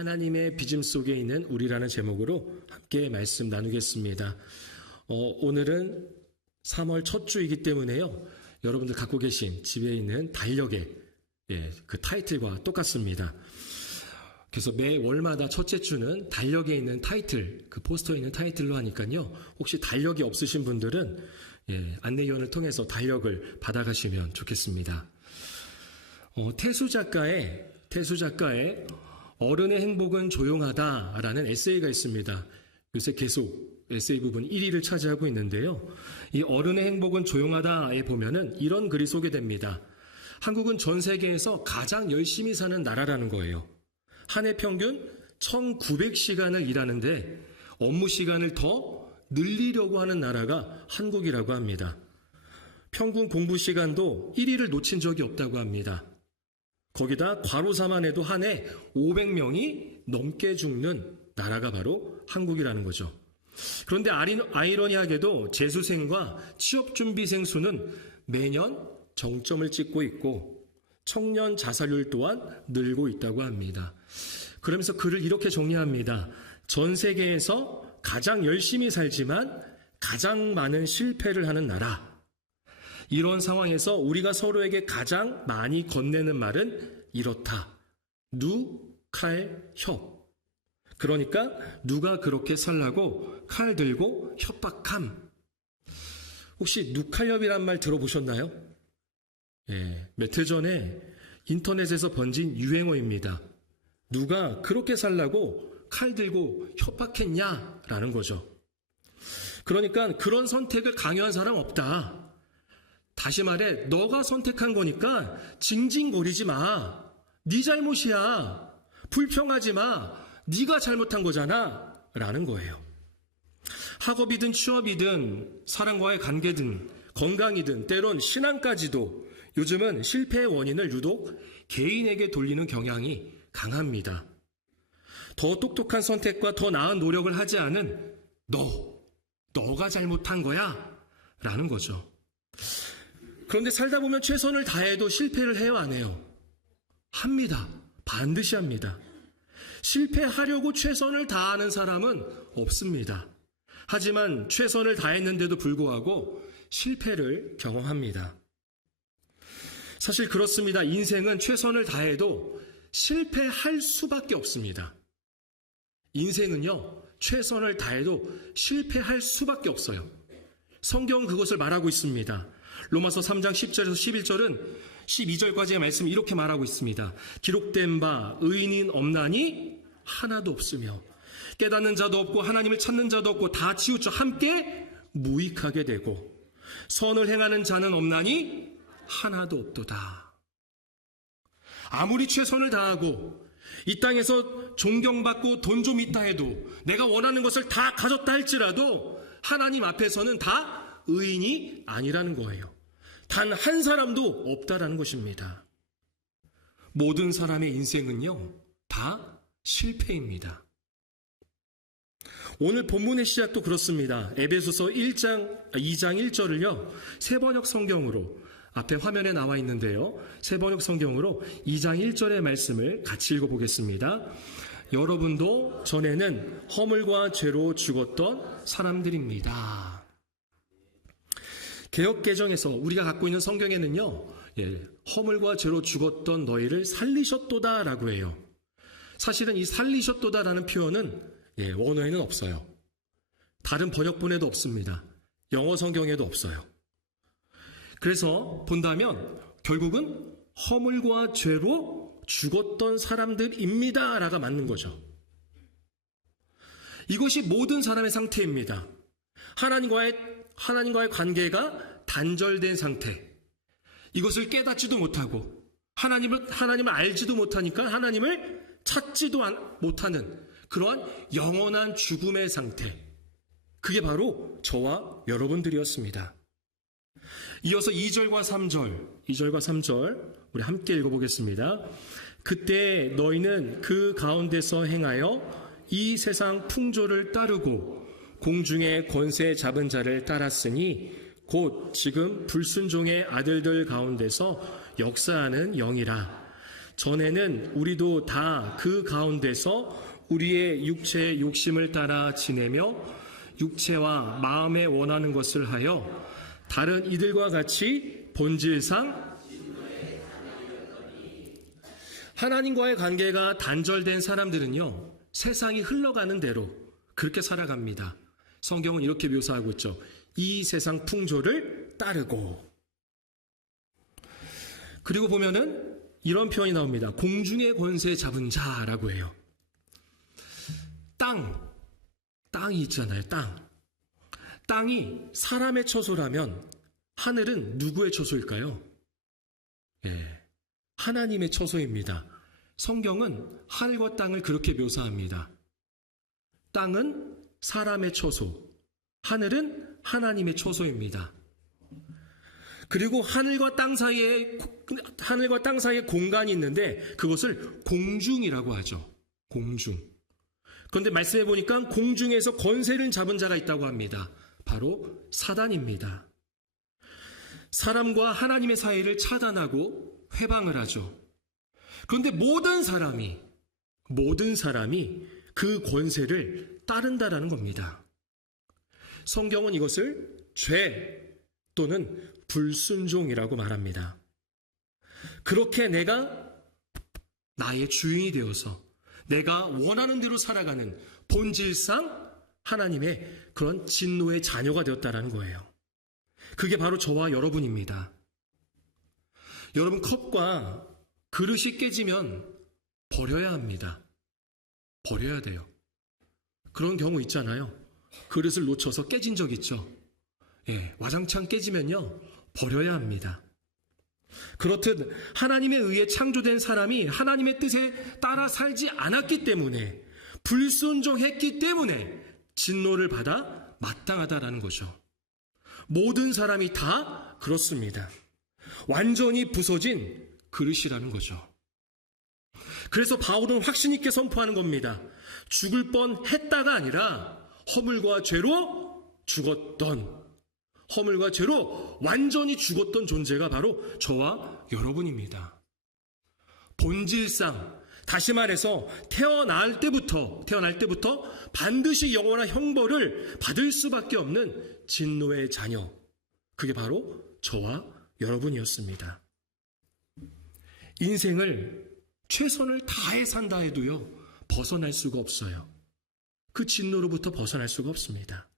하나님의 빚음 속에 있는 우리라는 제목으로 함께 말씀 나누겠습니다. 오늘은 3월 첫 주이기 때문에요. 여러분들 갖고 계신 집에 있는 달력의 그 타이틀과 똑같습니다. 그래서 매 월마다 첫째 주는 달력에 있는 타이틀, 그 포스터에 있는 타이틀로 하니까요. 혹시 달력이 없으신 분들은 안내위원을 통해서 달력을 받아가시면 좋겠습니다. 태수 작가의 어른의 행복은 조용하다라는 에세이가 있습니다. 요새 계속 에세이 부분 1위를 차지하고 있는데요. 이 어른의 행복은 조용하다에 보면은 이런 글이 소개됩니다. 한국은 전 세계에서 가장 열심히 사는 나라라는 거예요. 한 해 평균 1900시간을 일하는데 업무 시간을 더 늘리려고 하는 나라가 한국이라고 합니다. 평균 공부 시간도 1위를 놓친 적이 없다고 합니다. 거기다 과로사만 해도 한 해 500명이 넘게 죽는 나라가 바로 한국이라는 거죠. 그런데 아이러니하게도 재수생과 취업준비생 수는 매년 정점을 찍고 있고 청년 자살률 또한 늘고 있다고 합니다. 그러면서 글을 이렇게 정리합니다. 전 세계에서 가장 열심히 살지만 가장 많은 실패를 하는 나라. 이런 상황에서 우리가 서로에게 가장 많이 건네는 말은 이렇다. 누, 칼, 협. 그러니까 누가 그렇게 살라고 칼 들고 협박함. 혹시 누칼협이란 말 들어보셨나요? 몇 해 전에 인터넷에서 번진 유행어입니다. 누가 그렇게 살라고 칼 들고 협박했냐라는 거죠. 그러니까 그런 선택을 강요한 사람 없다. 다시 말해 너가 선택한 거니까 징징거리지 마. 네 잘못이야. 불평하지 마. 네가 잘못한 거잖아. 라는 거예요. 학업이든 취업이든 사람과의 관계든 건강이든 때론 신앙까지도 요즘은 실패의 원인을 유독 개인에게 돌리는 경향이 강합니다. 더 똑똑한 선택과 더 나은 노력을 하지 않은 너가 잘못한 거야. 라는 거죠. 그런데 살다 보면 최선을 다해도 실패를 해요, 안 해요? 합니다. 반드시 합니다. 실패하려고 최선을 다하는 사람은 없습니다. 하지만 최선을 다했는데도 불구하고 실패를 경험합니다. 사실 그렇습니다. 인생은 최선을 다해도 실패할 수밖에 없습니다. 인생은요, 최선을 다해도 실패할 수밖에 없어요. 성경은 그것을 말하고 있습니다. 로마서 3장 10절에서 11절은 12절까지의 말씀을 이렇게 말하고 있습니다. 기록된 바 의인인 없나니 하나도 없으며 깨닫는 자도 없고 하나님을 찾는 자도 없고 다 치우쳐 함께 무익하게 되고 선을 행하는 자는 없나니 하나도 없도다. 아무리 최선을 다하고 이 땅에서 존경받고 돈 좀 있다 해도 내가 원하는 것을 다 가졌다 할지라도 하나님 앞에서는 다 의인이 아니라는 거예요. 단 한 사람도 없다라는 것입니다. 모든 사람의 인생은요, 다 실패입니다. 오늘 본문의 시작도 그렇습니다. 에베소서 2장 1절을요, 세번역 성경으로 앞에 화면에 나와 있는데요. 세번역 성경으로 2장 1절의 말씀을 같이 읽어보겠습니다. 여러분도 전에는 허물과 죄로 죽었던 사람들입니다. 개역개정에서 우리가 갖고 있는 성경에는요, 허물과 죄로 죽었던 너희를 살리셨도다라고 해요. 사실은 이 살리셨도다라는 표현은 원어에는 없어요. 다른 번역본에도 없습니다. 영어 성경에도 없어요. 그래서 본다면 결국은 허물과 죄로 죽었던 사람들입니다라가 맞는 거죠. 이것이 모든 사람의 상태입니다. 하나님과의 관계가 단절된 상태. 이것을 깨닫지도 못하고 하나님을 알지도 못하니까 하나님을 찾지도 못하는 그러한 영원한 죽음의 상태. 그게 바로 저와 여러분들이었습니다. 이어서 2절과 3절 우리 함께 읽어보겠습니다. 그때 너희는 그 가운데서 행하여 이 세상 풍조를 따르고 공중의 권세 잡은 자를 따랐으니 곧 지금 불순종의 아들들 가운데서 역사하는 영이라. 전에는 우리도 다 그 가운데서 우리의 육체의 욕심을 따라 지내며 육체와 마음에 원하는 것을 하여 다른 이들과 같이 본질상 하나님과의 관계가 단절된 사람들은요, 세상이 흘러가는 대로 그렇게 살아갑니다. 성경은 이렇게 묘사하고 있죠. 이 세상 풍조를 따르고. 그리고 보면은 이런 표현이 나옵니다. 공중의 권세 잡은 자라고 해요. 땅이 있잖아요. 땅이 사람의 처소라면 하늘은 누구의 처소일까요? 하나님의 처소입니다. 성경은 하늘과 땅을 그렇게 묘사합니다. 땅은 사람의 처소, 하늘은 하나님의 처소입니다. 그리고 하늘과 땅 사이에 공간이 있는데 그것을 공중이라고 하죠. 공중. 그런데 말씀해 보니까 공중에서 권세를 잡은 자가 있다고 합니다. 바로 사단입니다. 사람과 하나님의 사이를 차단하고 회방을 하죠. 그런데 모든 사람이 그 권세를 따른다라는 겁니다. 성경은 이것을 죄 또는 불순종이라고 말합니다. 그렇게 내가 나의 주인이 되어서 내가 원하는 대로 살아가는 본질상 하나님의 그런 진노의 자녀가 되었다라는 거예요. 그게 바로 저와 여러분입니다. 여러분, 컵과 그릇이 깨지면 버려야 합니다. 버려야 돼요. 그런 경우 있잖아요. 그릇을 놓쳐서 깨진 적 있죠. 와장창 깨지면요, 버려야 합니다. 그렇듯 하나님에 의해 창조된 사람이 하나님의 뜻에 따라 살지 않았기 때문에, 불순종했기 때문에 진노를 받아 마땅하다라는 거죠. 모든 사람이 다 그렇습니다. 완전히 부서진 그릇이라는 거죠. 그래서 바울은 확신 있게 선포하는 겁니다. 죽을 뻔했다가 아니라 허물과 죄로 죽었던, 허물과 죄로 완전히 죽었던 존재가 바로 저와 여러분입니다. 본질상, 다시 말해서 태어날 때부터 반드시 영원한 형벌을 받을 수밖에 없는 진노의 자녀, 그게 바로 저와 여러분이었습니다. 인생을 최선을 다해 산다 해도요, 벗어날 수가 없어요. 그 진노로부터 벗어날 수가 없습니다.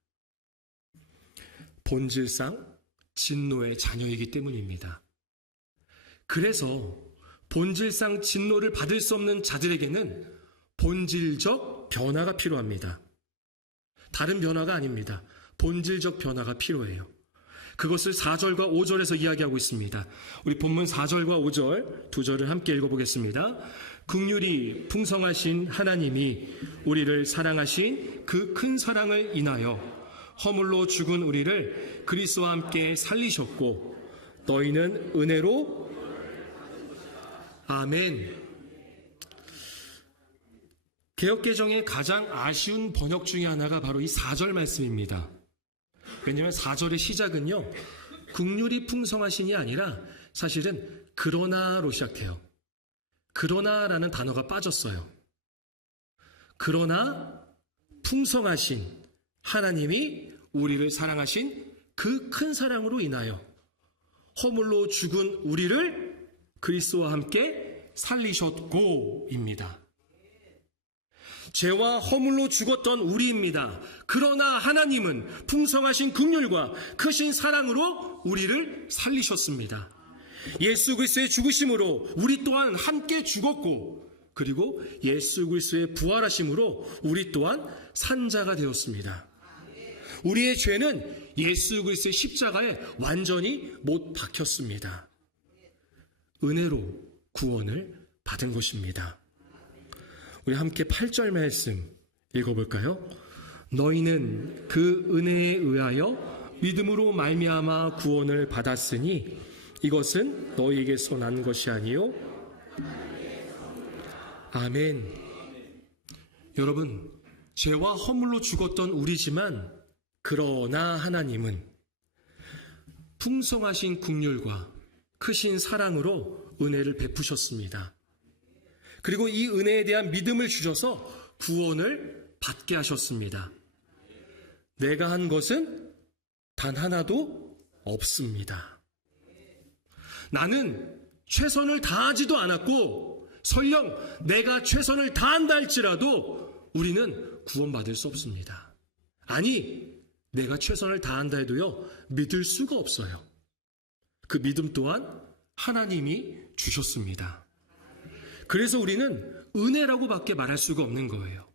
본질상 진노의 자녀이기 때문입니다. 그래서 본질상 진노를 받을 수 없는 자들에게는 본질적 변화가 필요합니다. 다른 변화가 아닙니다. 본질적 변화가 필요해요. 그것을 4절과 5절에서 이야기하고 있습니다. 우리 본문 4절과 5절 두 절을 함께 읽어보겠습니다. 긍휼이 풍성하신 하나님이 우리를 사랑하신 그 큰 사랑을 인하여 허물로 죽은 우리를 그리스도와 함께 살리셨고 너희는 은혜로 아멘. 개역개정의 가장 아쉬운 번역 중에 하나가 바로 이 4절 말씀입니다. 왜냐하면 4절의 시작은요, 긍휼이 풍성하신이 아니라 사실은 그러나로 시작해요. 그러나라는 단어가 빠졌어요. 그러나 풍성하신 하나님이 우리를 사랑하신 그 큰 사랑으로 인하여 허물로 죽은 우리를 그리스도와 함께 살리셨고입니다. 죄와 허물로 죽었던 우리입니다. 그러나 하나님은 풍성하신 긍휼과 크신 사랑으로 우리를 살리셨습니다. 예수 그리스도의 죽으심으로 우리 또한 함께 죽었고, 그리고 예수 그리스도의 부활하심으로 우리 또한 산자가 되었습니다. 우리의 죄는 예수 그리스도의 십자가에 완전히 못 박혔습니다. 은혜로 구원을 받은 것입니다. 우리 함께 8절 말씀 읽어볼까요? 너희는 그 은혜에 의하여 믿음으로 말미암아 구원을 받았으니 이것은 너희에게서 난 것이 아니요. 아멘. 여러분, 죄와 허물로 죽었던 우리지만 그러나 하나님은 풍성하신 긍휼과 크신 사랑으로 은혜를 베푸셨습니다. 그리고 이 은혜에 대한 믿음을 주셔서 구원을 받게 하셨습니다. 내가 한 것은 단 하나도 없습니다. 나는 최선을 다하지도 않았고 설령 내가 최선을 다한다 할지라도 우리는 구원받을 수 없습니다. 아니, 내가 최선을 다한다 해도요, 믿을 수가 없어요. 그 믿음 또한 하나님이 주셨습니다. 그래서 우리는 은혜라고 밖에 말할 수가 없는 거예요.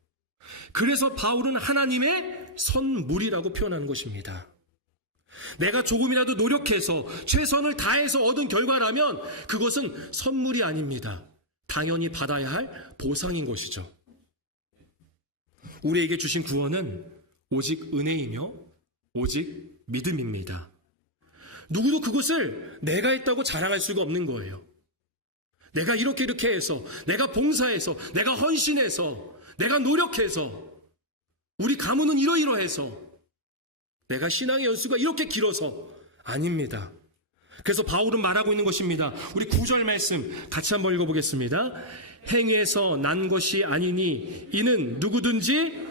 그래서 바울은 하나님의 선물이라고 표현하는 것입니다. 내가 조금이라도 노력해서 최선을 다해서 얻은 결과라면 그것은 선물이 아닙니다. 당연히 받아야 할 보상인 것이죠. 우리에게 주신 구원은 오직 은혜이며 오직 믿음입니다. 누구도 그것을 내가 했다고 자랑할 수가 없는 거예요. 내가 이렇게 해서, 내가 봉사해서, 내가 헌신해서, 내가 노력해서, 우리 가문은 이러이러해서, 내가 신앙의 연수가 이렇게 길어서 아닙니다. 그래서 바울은 말하고 있는 것입니다. 우리 9절 말씀 같이 한번 읽어보겠습니다. 행위에서 난 것이 아니니 이는 누구든지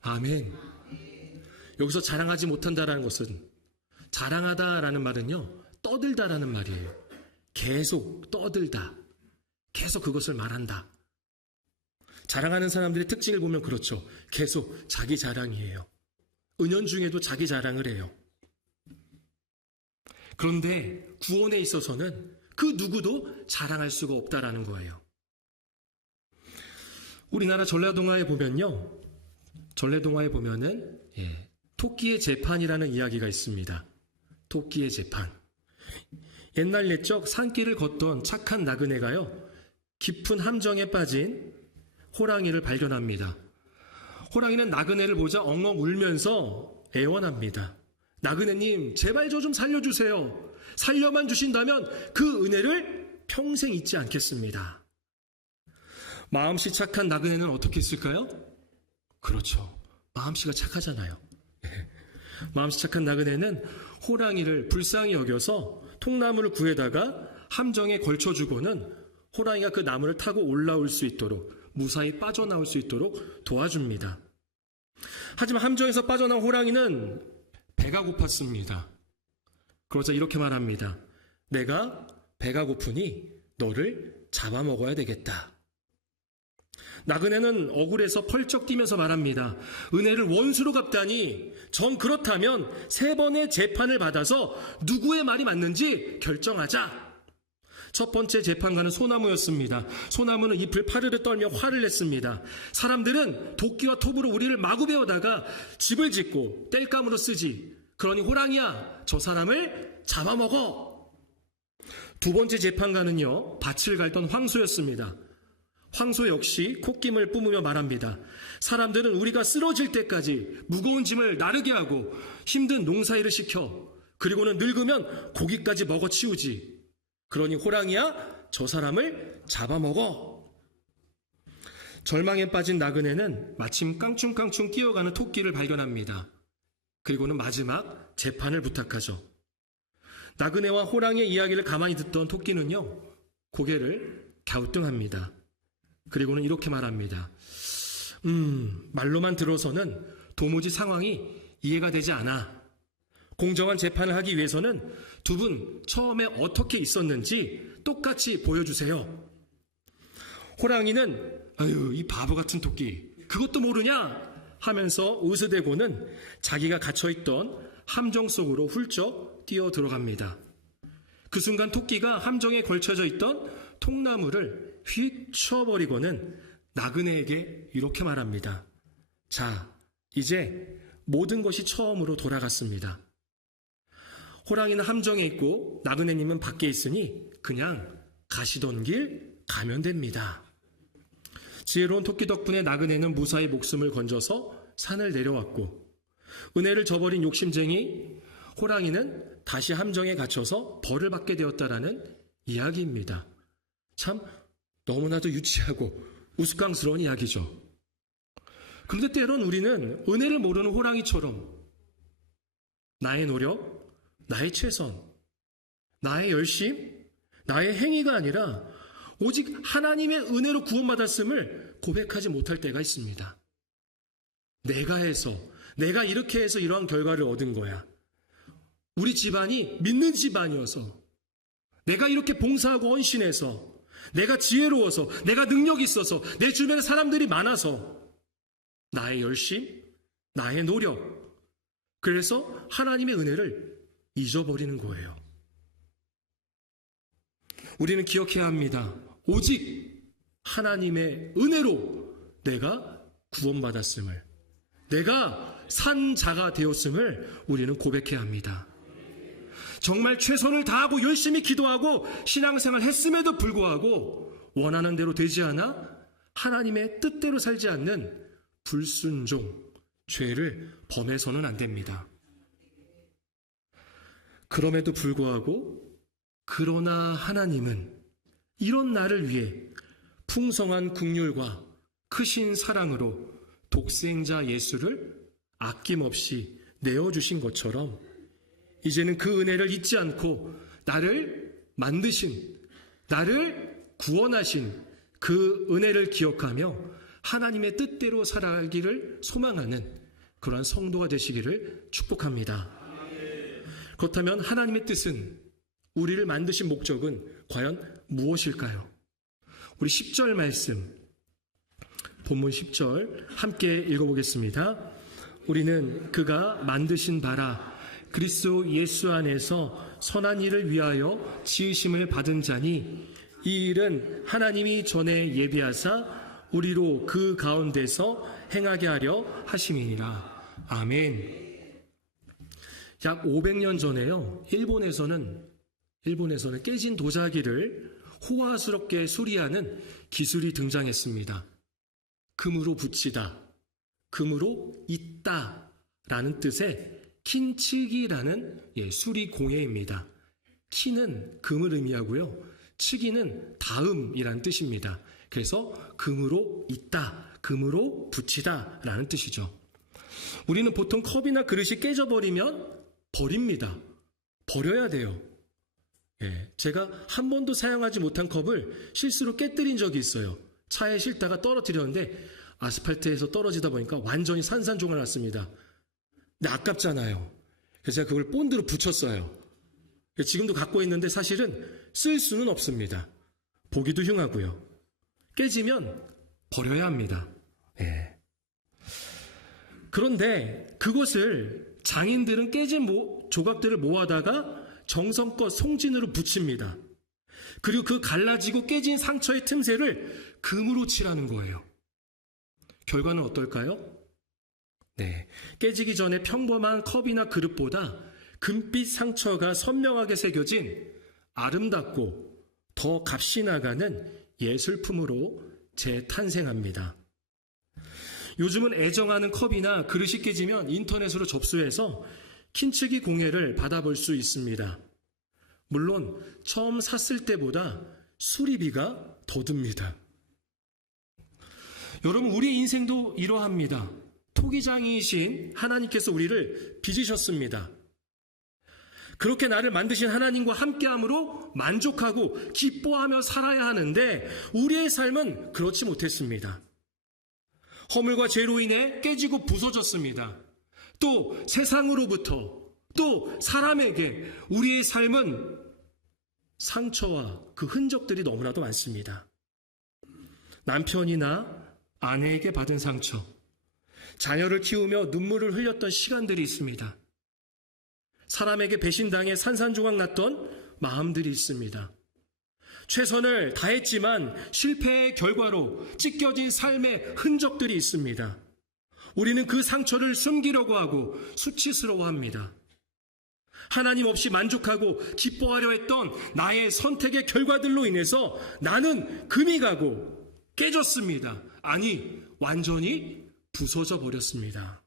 아멘. 여기서 자랑하지 못한다라는 것은, 자랑하다라는 말은요, 떠들다라는 말이에요. 계속 떠들다, 계속 그것을 말한다. 자랑하는 사람들의 특징을 보면 그렇죠. 계속 자기 자랑이에요. 은연중에도 자기 자랑을 해요. 그런데 구원에 있어서는 그 누구도 자랑할 수가 없다라는 거예요. 우리나라 전래동화에 보면요, 전래동화에 보면은 토끼의 재판이라는 이야기가 있습니다. 토끼의 재판. 옛날 옛적 산길을 걷던 착한 나그네가요, 깊은 함정에 빠진 호랑이를 발견합니다. 호랑이는 나그네를 보자 엉엉 울면서 애원합니다. 나그네님, 제발 저 좀 살려주세요. 살려만 주신다면 그 은혜를 평생 잊지 않겠습니다. 마음씨 착한 나그네는 어떻게 했을까요? 그렇죠. 마음씨가 착하잖아요. 마음씨 착한 나그네는 호랑이를 불쌍히 여겨서 통나무를 구해다가 함정에 걸쳐주고는 호랑이가 그 나무를 타고 올라올 수 있도록, 무사히 빠져나올 수 있도록 도와줍니다. 하지만 함정에서 빠져나온 호랑이는 배가 고팠습니다. 그러자 이렇게 말합니다. 내가 배가 고프니 너를 잡아먹어야 되겠다. 나그네는 억울해서 펄쩍 뛰면서 말합니다. 은혜를 원수로 갚다니, 정 그렇다면 3번의 재판을 받아서 누구의 말이 맞는지 결정하자. 첫 번째 재판관은 소나무였습니다. 소나무는 잎을 파르르 떨며 화를 냈습니다. 사람들은 도끼와 톱으로 우리를 마구 베어다가 집을 짓고 땔감으로 쓰지. 그러니 호랑이야, 저 사람을 잡아먹어. 두 번째 재판관은요, 밭을 갈던 황소였습니다. 황소 역시 콧김을 뿜으며 말합니다. 사람들은 우리가 쓰러질 때까지 무거운 짐을 나르게 하고 힘든 농사일을 시켜, 그리고는 늙으면 고기까지 먹어치우지. 그러니 호랑이야, 저 사람을 잡아먹어. 절망에 빠진 나그네는 마침 깡충깡충 뛰어가는 토끼를 발견합니다. 그리고는 마지막 재판을 부탁하죠. 나그네와 호랑이의 이야기를 가만히 듣던 토끼는요, 고개를 갸우뚱합니다. 그리고는 이렇게 말합니다. 말로만 들어서는 도무지 상황이 이해가 되지 않아. 공정한 재판을 하기 위해서는 두 분 처음에 어떻게 있었는지 똑같이 보여주세요. 호랑이는 아유, 이 바보 같은 토끼, 그것도 모르냐? 하면서 으스대고는 자기가 갇혀있던 함정 속으로 훌쩍 뛰어 들어갑니다. 그 순간 토끼가 함정에 걸쳐져 있던 통나무를 휙 쳐버리고는 나그네에게 이렇게 말합니다. 자, 이제 모든 것이 처음으로 돌아갔습니다. 호랑이는 함정에 있고 나그네님은 밖에 있으니 그냥 가시던 길 가면 됩니다. 지혜로운 토끼 덕분에 나그네는 무사히 목숨을 건져서 산을 내려왔고, 은혜를 저버린 욕심쟁이 호랑이는 다시 함정에 갇혀서 벌을 받게 되었다라는 이야기입니다. 참 너무나도 유치하고 우스꽝스러운 이야기죠. 그런데 때론 우리는 은혜를 모르는 호랑이처럼 나의 노력, 나의 최선, 나의 열심, 나의 행위가 아니라 오직 하나님의 은혜로 구원받았음을 고백하지 못할 때가 있습니다. 내가 이렇게 해서 이러한 결과를 얻은 거야. 우리 집안이 믿는 집안이어서, 내가 이렇게 봉사하고 헌신해서, 내가 지혜로워서, 내가 능력이 있어서, 내 주변에 사람들이 많아서, 나의 열심, 나의 노력, 그래서 하나님의 은혜를 잊어버리는 거예요. 우리는 기억해야 합니다. 오직 하나님의 은혜로 내가 구원받았음을, 내가 산 자가 되었음을 우리는 고백해야 합니다. 정말 최선을 다하고 열심히 기도하고 신앙생활 했음에도 불구하고 원하는 대로 되지 않아 하나님의 뜻대로 살지 않는 불순종, 죄를 범해서는 안 됩니다. 그럼에도 불구하고 그러나 하나님은 이런 나를 위해 풍성한 긍휼과 크신 사랑으로 독생자 예수를 아낌없이 내어주신 것처럼 이제는 그 은혜를 잊지 않고 나를 만드신, 나를 구원하신 그 은혜를 기억하며 하나님의 뜻대로 살아가기를 소망하는 그러한 성도가 되시기를 축복합니다. 그렇다면 하나님의 뜻은, 우리를 만드신 목적은 과연 무엇일까요? 우리 10절 말씀, 본문 10절 함께 읽어보겠습니다. 우리는 그가 만드신 바라 그리스도 예수 안에서 선한 일을 위하여 지으심을 받은 자니 이 일은 하나님이 전에 예비하사 우리로 그 가운데서 행하게 하려 하심이니라. 아멘. 약 500년 전에요, 일본에서는 깨진 도자기를 호화스럽게 수리하는 기술이 등장했습니다. 금으로 붙이다, 금으로 잇다 라는 뜻의 킨츠기라는 수리 공예입니다. 키는 금을 의미하고요, 츠기는 다음이라는 뜻입니다. 그래서 금으로 잇다, 금으로 붙이다 라는 뜻이죠. 우리는 보통 컵이나 그릇이 깨져버리면 버립니다. 버려야 돼요. 제가 한 번도 사용하지 못한 컵을 실수로 깨뜨린 적이 있어요. 차에 싣다가 떨어뜨렸는데 아스팔트에서 떨어지다 보니까 완전히 산산조각 났습니다. 근데 아깝잖아요. 그래서 제가 그걸 본드로 붙였어요. 지금도 갖고 있는데 사실은 쓸 수는 없습니다. 보기도 흉하고요. 깨지면 버려야 합니다. 그런데 그것을 장인들은 깨진 조각들을 모아다가 정성껏 송진으로 붙입니다. 그리고 그 갈라지고 깨진 상처의 틈새를 금으로 칠하는 거예요. 결과는 어떨까요? 깨지기 전에 평범한 컵이나 그릇보다 금빛 상처가 선명하게 새겨진 아름답고 더 값이 나가는 예술품으로 재탄생합니다. 요즘은 애정하는 컵이나 그릇이 깨지면 인터넷으로 접수해서 킨츠기 공예를 받아볼 수 있습니다. 물론 처음 샀을 때보다 수리비가 더 듭니다. 여러분, 우리 인생도 이러합니다. 토기장이신 하나님께서 우리를 빚으셨습니다. 그렇게 나를 만드신 하나님과 함께함으로 만족하고 기뻐하며 살아야 하는데 우리의 삶은 그렇지 못했습니다. 허물과 죄로 인해 깨지고 부서졌습니다. 또 세상으로부터, 또 사람에게 우리의 삶은 상처와 그 흔적들이 너무나도 많습니다. 남편이나 아내에게 받은 상처, 자녀를 키우며 눈물을 흘렸던 시간들이 있습니다. 사람에게 배신당해 산산조각 났던 마음들이 있습니다. 최선을 다했지만 실패의 결과로 찢겨진 삶의 흔적들이 있습니다. 우리는 그 상처를 숨기려고 하고 수치스러워합니다. 하나님 없이 만족하고 기뻐하려 했던 나의 선택의 결과들로 인해서 나는 금이 가고 깨졌습니다. 아니, 완전히 부서져 버렸습니다.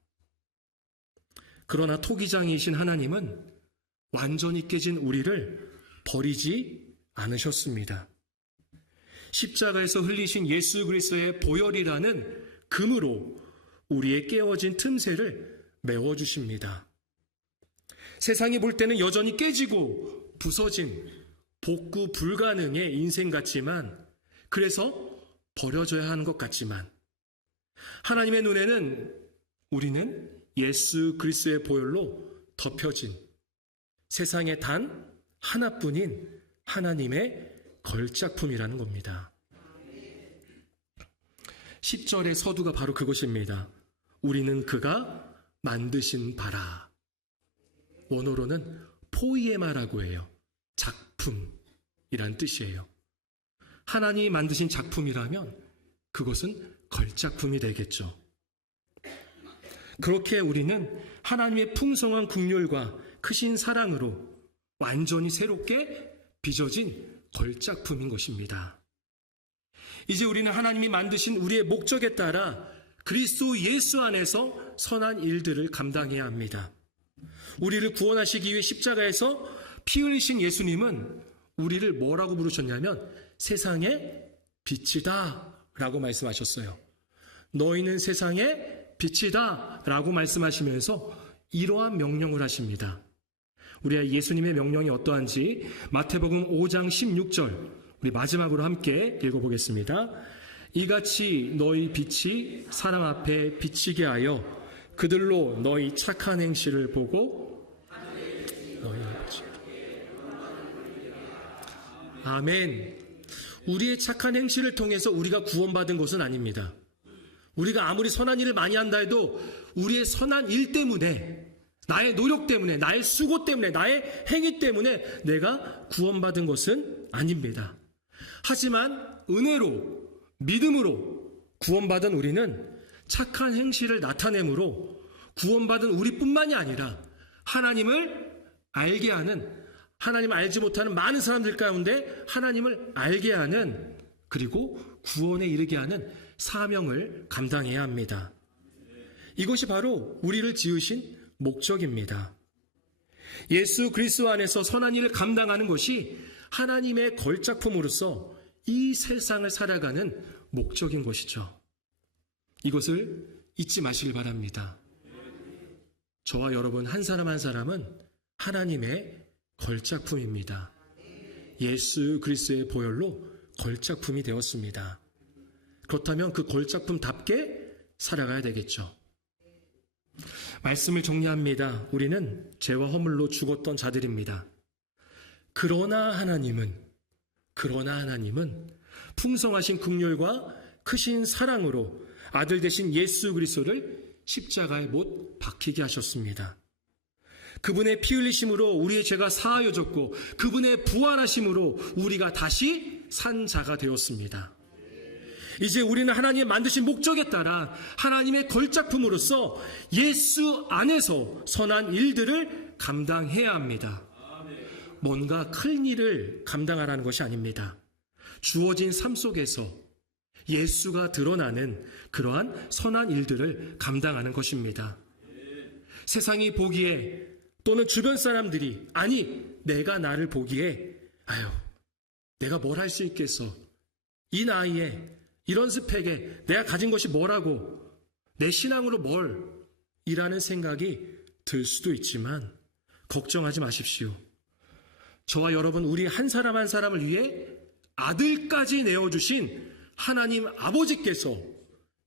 그러나 토기장이신 하나님은 완전히 깨진 우리를 버리지 않으셨습니다. 십자가에서 흘리신 예수 그리스도의 보혈이라는 금으로 우리의 깨어진 틈새를 메워주십니다. 세상이 볼 때는 여전히 깨지고 부서진 복구 불가능의 인생 같지만 그래서 버려져야 하는 것 같지만 하나님의 눈에는 우리는 예수 그리스도의 보혈로 덮여진 세상에 단 하나뿐인 하나님의 걸작품이라는 겁니다. 10절의 서두가 바로 그것입니다. 우리는 그가 만드신 바라. 원어로는 포이에마라고 해요. 작품이란 뜻이에요. 하나님이 만드신 작품이라면 그것은 걸작품이 되겠죠. 그렇게 우리는 하나님의 풍성한 긍휼과 크신 사랑으로 완전히 새롭게 빚어진 걸작품인 것입니다. 이제 우리는 하나님이 만드신 우리의 목적에 따라 그리스도 예수 안에서 선한 일들을 감당해야 합니다. 우리를 구원하시기 위해 십자가에서 피 흘리신 예수님은 우리를 뭐라고 부르셨냐면 세상의 빛이다 라고 말씀하셨어요. 너희는 세상의 빛이다 라고 말씀하시면서 이러한 명령을 하십니다. 우리 예수님의 명령이 어떠한지 마태복음 5장 16절 우리 마지막으로 함께 읽어보겠습니다. 이같이 너희 빛이 사람 앞에 비치게 하여 그들로 너희 착한 행실을 보고 아멘. 우리의 착한 행실을 통해서 우리가 구원받은 것은 아닙니다. 우리가 아무리 선한 일을 많이 한다 해도 우리의 선한 일 때문에, 나의 노력 때문에, 나의 수고 때문에, 나의 행위 때문에 내가 구원받은 것은 아닙니다. 하지만 은혜로, 믿음으로 구원받은 우리는 착한 행실을 나타내므로 구원받은 우리뿐만이 아니라 하나님을 알게 하는, 하나님을 알지 못하는 많은 사람들 가운데 하나님을 알게 하는, 그리고 구원에 이르게 하는 사명을 감당해야 합니다. 이것이 바로 우리를 지으신 목적입니다. 예수 그리스도 안에서 선한 일을 감당하는 것이 하나님의 걸작품으로서 이 세상을 살아가는 목적인 것이죠. 이것을 잊지 마시길 바랍니다. 저와 여러분 한 사람 한 사람은 하나님의 걸작품입니다. 예수 그리스도의 보혈로 걸작품이 되었습니다. 그렇다면 그 걸작품답게 살아가야 되겠죠. 말씀을 정리합니다. 우리는 죄와 허물로 죽었던 자들입니다. 그러나 하나님은 풍성하신 긍휼과 크신 사랑으로 아들 되신 예수 그리스도를 십자가에 못 박히게 하셨습니다. 그분의 피 흘리심으로 우리의 죄가 사하여졌고 그분의 부활하심으로 우리가 다시 산 자가 되었습니다. 이제 우리는 하나님의 만드신 목적에 따라 하나님의 걸작품으로서 예수 안에서 선한 일들을 감당해야 합니다. 뭔가 큰 일을 감당하라는 것이 아닙니다. 주어진 삶 속에서 예수가 드러나는 그러한 선한 일들을 감당하는 것입니다. 세상이 보기에 또는 주변 사람들이, 아니 내가 나를 보기에 내가 뭘 할 수 있겠어, 이 나이에 이런 스펙에 내가 가진 것이 뭐라고, 내 신앙으로 뭘, 이라는 생각이 들 수도 있지만 걱정하지 마십시오. 저와 여러분 우리 한 사람 한 사람을 위해 아들까지 내어주신 하나님 아버지께서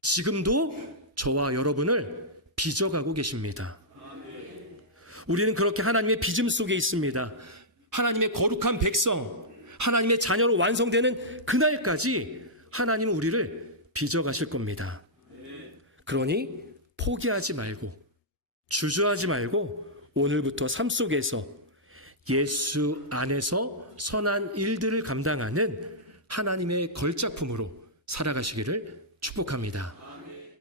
지금도 저와 여러분을 빚어가고 계십니다. 우리는 그렇게 하나님의 빚음 속에 있습니다. 하나님의 거룩한 백성, 하나님의 자녀로 완성되는 그날까지 하나님은 우리를 빚어가실 겁니다. 그러니 포기하지 말고 주저하지 말고 오늘부터 삶 속에서 예수 안에서 선한 일들을 감당하는 하나님의 걸작품으로 살아가시기를 축복합니다.